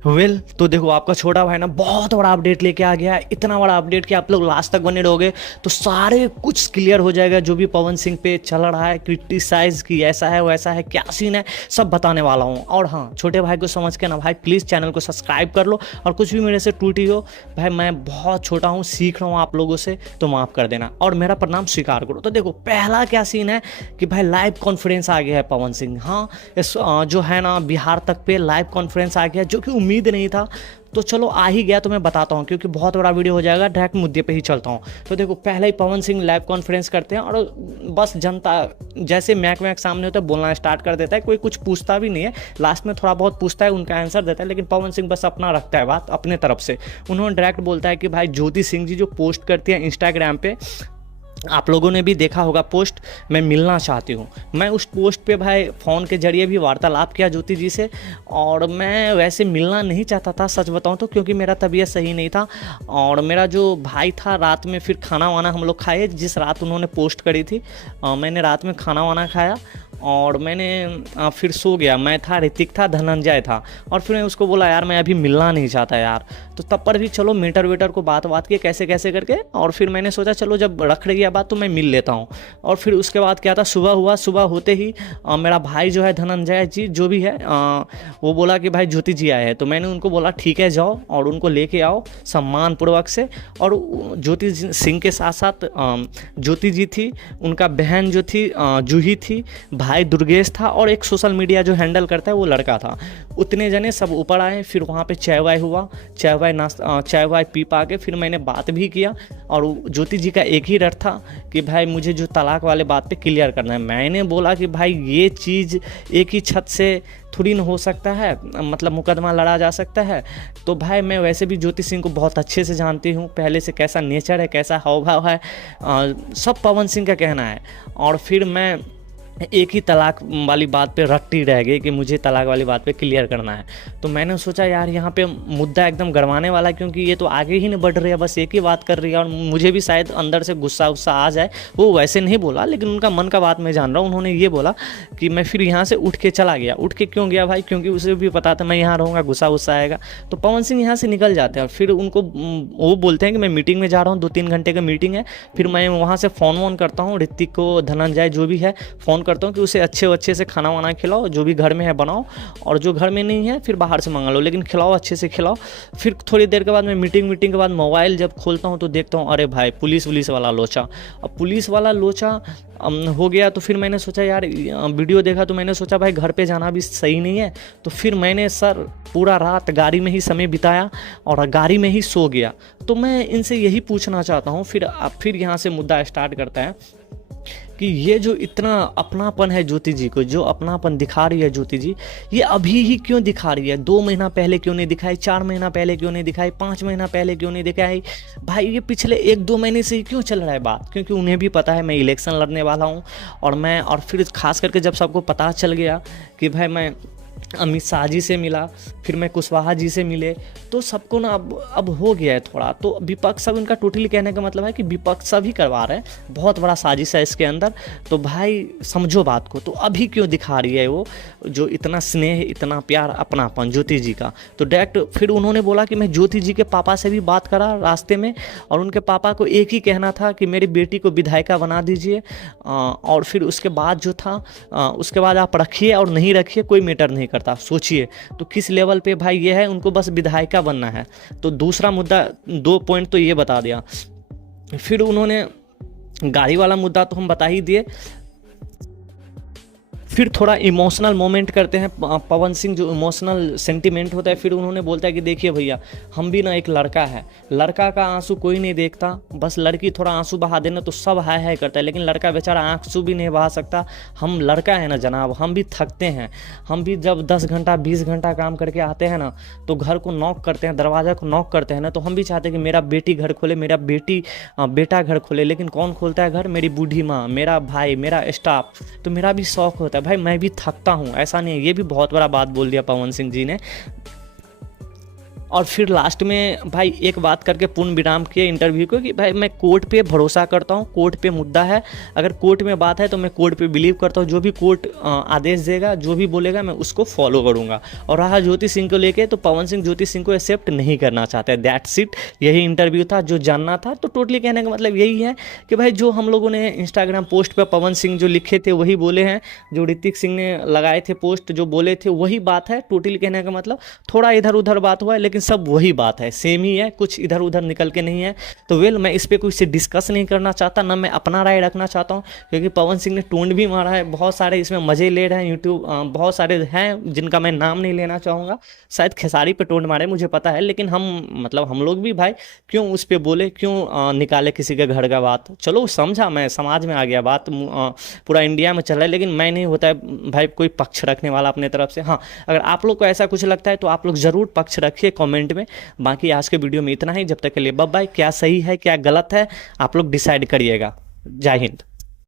तो देखो आपका छोटा भाई ना बहुत बड़ा अपडेट लेके आ गया है। इतना बड़ा अपडेट कि आप लोग लास्ट तक बने रहोगे तो सारे कुछ क्लियर हो जाएगा। जो भी पवन सिंह पे चल रहा है क्रिटिसाइज कि ऐसा है वैसा है क्या सीन है, सब बताने वाला हूँ। और हाँ, छोटे भाई को समझ के ना भाई प्लीज़ चैनल को सब्सक्राइब कर लो। और कुछ भी मेरे से त्रुटि हो भाई, मैं बहुत छोटा हूँ, सीख रहा हूँ आप लोगों से, तो माफ़ कर देना और मेरा प्रणाम स्वीकार करो। तो देखो पहला क्या सीन है कि भाई लाइव कॉन्फ्रेंस आ गया है पवन सिंह। हाँ, इस जो है ना बिहार तक पे लाइव कॉन्फ्रेंस आ गया, जो कि उम्मीद नहीं था। तो चलो आ ही गया तो मैं बताता हूँ, क्योंकि बहुत बड़ा वीडियो हो जाएगा, डायरेक्ट मुद्दे पे ही चलता हूँ। तो देखो पहले ही पवन सिंह लाइव कॉन्फ्रेंस करते हैं और बस जनता जैसे मैक मैक सामने होता है बोलना स्टार्ट कर देता है। कोई कुछ पूछता भी नहीं है, लास्ट में थोड़ा बहुत पूछता है, उनका आंसर देता है, लेकिन पवन सिंह बस अपना रखता है बात अपने तरफ से। उन्होंने डायरेक्ट बोलता है कि भाई ज्योति सिंह जी जो पोस्ट करती है इंस्टाग्राम पे, आप लोगों ने भी देखा होगा पोस्ट, मैं मिलना चाहती हूँ। मैं उस पोस्ट पे भाई फ़ोन के जरिए भी वार्तालाप किया ज्योति जी से, और मैं वैसे मिलना नहीं चाहता था सच बताऊँ तो, क्योंकि मेरा तबीयत सही नहीं था। और मेरा जो भाई था रात में फिर खाना वाना हम लोग खाए, जिस रात उन्होंने पोस्ट करी थी मैंने रात में खाना वाना खाया और मैंने फिर सो गया। मैं था, ऋतिक था, धनंजय था, और फिर मैं उसको बोला यार मैं अभी मिलना नहीं चाहता यार। तो तब पर भी चलो मीटर वेटर को बात किए कैसे कैसे करके, और फिर मैंने सोचा चलो जब रख रही है बात तो मैं मिल लेता हूँ। और फिर उसके बाद क्या था, सुबह हुआ, सुबह होते ही मेरा भाई जो है धनंजय जी जो भी है वो बोला कि भाई ज्योति जी आए हैं। तो मैंने उनको बोला ठीक है जाओ और उनको लेके आओ सम्मानपूर्वक से। और ज्योति सिंह के साथ साथ ज्योति जी थी, उनका बहन जो थी जूही थी, भाई दुर्गेश था, और एक सोशल मीडिया जो हैंडल करता है वो लड़का था। उतने जने सब ऊपर आए, फिर वहाँ पे चाय वाय हुआ, चाय वाय पी पा के फिर मैंने बात भी किया। और ज्योति जी का एक ही डर था कि भाई मुझे जो तलाक वाले बात पे क्लियर करना है। मैंने बोला कि भाई ये चीज़ एक ही छत से थोड़ी न हो सकता है, मतलब मुकदमा लड़ा जा सकता है। तो भाई मैं वैसे भी ज्योति सिंह को बहुत अच्छे से जानती हूँ, पहले से कैसा नेचर है, कैसा हाव भाव है, सब पवन सिंह का कहना है। और फिर मैं एक ही तलाक वाली बात पे रट्टी रह गई कि मुझे तलाक वाली बात पे क्लियर करना है। तो मैंने सोचा यार यहाँ पे मुद्दा एकदम गरमाने वाला है, क्योंकि ये तो आगे ही नहीं बढ़ रही है, बस एक ही बात कर रही है। और मुझे भी शायद अंदर से गुस्सा आ जाए। वो वैसे नहीं बोला, लेकिन उनका मन का बात मैं जान रहा हूँ। उन्होंने ये बोला कि मैं फिर यहाँ से उठ के चला गया। उठ के क्यों गया भाई, क्योंकि उसे भी पता था मैं यहाँ रहूँगा गुस्सा आएगा। तो पवन सिंह यहाँ से निकल जाते हैं और फिर उनको वो बोलते हैं कि मैं मीटिंग में जा रहा हूँ, 2-3 घंटे का मीटिंग है। फिर मैं वहाँ से फ़ोन वोन करता हूँ ऋतिक को, धनंजय जो भी है, फ़ोन करता हूँ कि उसे अच्छे से खाना वाना खिलाओ, जो भी घर में है बनाओ, और जो घर में नहीं है फिर बाहर से मंगा लो, लेकिन खिलाओ, अच्छे से खिलाओ। फिर थोड़ी देर के बाद मैं मीटिंग के बाद मोबाइल जब खोलता हूँ तो देखता हूँ अरे भाई पुलिस वाला लोचा। अब पुलिस वाला लोचा हो गया। तो फिर मैंने सोचा यार, वीडियो देखा तो मैंने सोचा भाई घर पे जाना भी सही नहीं है। तो फिर मैंने सर पूरा रात गाड़ी में ही समय बिताया और गाड़ी में ही सो गया। तो मैं इनसे यही पूछना चाहता हूँ, फिर यहाँ से मुद्दा स्टार्ट करता है कि ये जो इतना अपनापन है ज्योति जी को, जो अपनापन दिखा रही है ज्योति जी, ये अभी ही क्यों दिखा रही है? 2 महीना पहले क्यों नहीं दिखाई? 4 महीना पहले क्यों नहीं दिखाई? 5 महीना पहले क्यों नहीं दिखाई? भाई ये पिछले 1-2 महीने से ही क्यों चल रहा है बात? क्योंकि उन्हें भी पता है मैं इलेक्शन लड़ने वाला हूँ। और फिर खास करके जब सबको पता चल गया कि भाई मैं अमित शाह जी से मिला, फिर मैं कुशवाहा जी से मिले, तो सबको ना अब हो गया है थोड़ा। तो विपक्ष सब, इनका टोटली कहने का मतलब है कि विपक्ष सभी करवा रहे हैं, बहुत बड़ा साजिश है इसके अंदर। तो भाई समझो बात को। तो अभी क्यों दिखा रही है वो जो इतना स्नेह, इतना प्यार, अपनापन ज्योति जी का? तो डायरेक्ट फिर उन्होंने बोला कि मैं ज्योति जी के पापा से भी बात करा रास्ते में, और उनके पापा को एक ही कहना था कि मेरी बेटी को विधायिका बना दीजिए। और फिर उसके बाद जो था, उसके बाद आप रखिए और नहीं रखिए कोई मैटर नहीं करता। सोचिए तो किस लेवल पे भाई ये है, उनको बस विधायिका बनना है। तो दूसरा मुद्दा, 2 पॉइंट तो ये बता दिया। फिर उन्होंने गाड़ी वाला मुद्दा तो हम बता ही दिए। फिर थोड़ा इमोशनल मोमेंट करते हैं पवन सिंह, जो इमोशनल सेंटिमेंट होता है। फिर उन्होंने बोलता है कि देखिए भैया, हम भी ना एक लड़का है, लड़का का आंसू कोई नहीं देखता, बस लड़की थोड़ा आंसू बहा देना तो सब हाय हाय करता है, लेकिन लड़का बेचारा आंसू भी नहीं बहा सकता। हम लड़का है ना जनाब, हम भी थकते हैं। हम भी जब 10 घंटा 20 घंटा काम करके आते हैं ना, तो घर को नॉक करते हैं, दरवाज़ा को नॉक करते हैं ना, तो हम भी चाहते हैं कि मेरा बेटी घर खोले, मेरा बेटा घर खोले। लेकिन कौन खोलता है घर? मेरी बूढ़ी माँ, मेरा भाई, मेरा स्टाफ। तो मेरा भी शौक होता है भाई, मैं भी थकता हूँ, ऐसा नहीं है। ये भी बहुत बड़ा बात बोल दिया पवन सिंह जी ने। और फिर लास्ट में भाई एक बात करके पूर्ण विराम किए इंटरव्यू को कि भाई मैं कोर्ट पे भरोसा करता हूँ, कोर्ट पे मुद्दा है, अगर कोर्ट में बात है तो मैं कोर्ट पे बिलीव करता हूँ, जो भी कोर्ट आदेश देगा, जो भी बोलेगा मैं उसको फॉलो करूँगा। और रहा ज्योति सिंह को लेके, तो पवन सिंह ज्योति सिंह को एक्सेप्ट नहीं करना चाहते, दैट्स इट। यही इंटरव्यू था जो जानना था। तो टोटली कहने का मतलब यही है कि भाई जो हम लोगों ने इंस्टाग्राम पोस्ट पर पवन सिंह जो लिखे थे वही बोले हैं, जो ऋतिक सिंह ने लगाए थे पोस्ट जो बोले थे वही बात है। टोटली कहने का मतलब थोड़ा इधर उधर बात हुआ है लेकिन सब वही बात है, सेम ही है, कुछ इधर उधर निकल के नहीं है। तो वेल मैं इस पर कुछ से डिस्कस नहीं करना चाहता, ना मैं अपना राय रखना चाहता हूँ, क्योंकि पवन सिंह ने टोन भी मारा है, बहुत सारे इसमें मज़े ले रहे हैं यूट्यूब, बहुत सारे हैं जिनका मैं नाम नहीं लेना चाहूँगा, शायद खेसारी पे टोन मारे मुझे पता है, लेकिन हम लोग भी भाई क्यों उस पर बोले, क्यों निकाले किसी के घर का बात। चलो समझा, मैं समाज में आ गया, बात पूरा इंडिया में चल रहा है, लेकिन मैं नहीं होता है भाई कोई पक्ष रखने वाला अपने तरफ से। हाँ, अगर आप लोग को ऐसा कुछ लगता है तो आप लोग ज़रूर पक्ष रखिए कमेंट में। बाकी आज के वीडियो में इतना ही, जब तक के लिए बाय बाय। क्या सही है क्या गलत है आप लोग डिसाइड करिएगा। जय हिंद।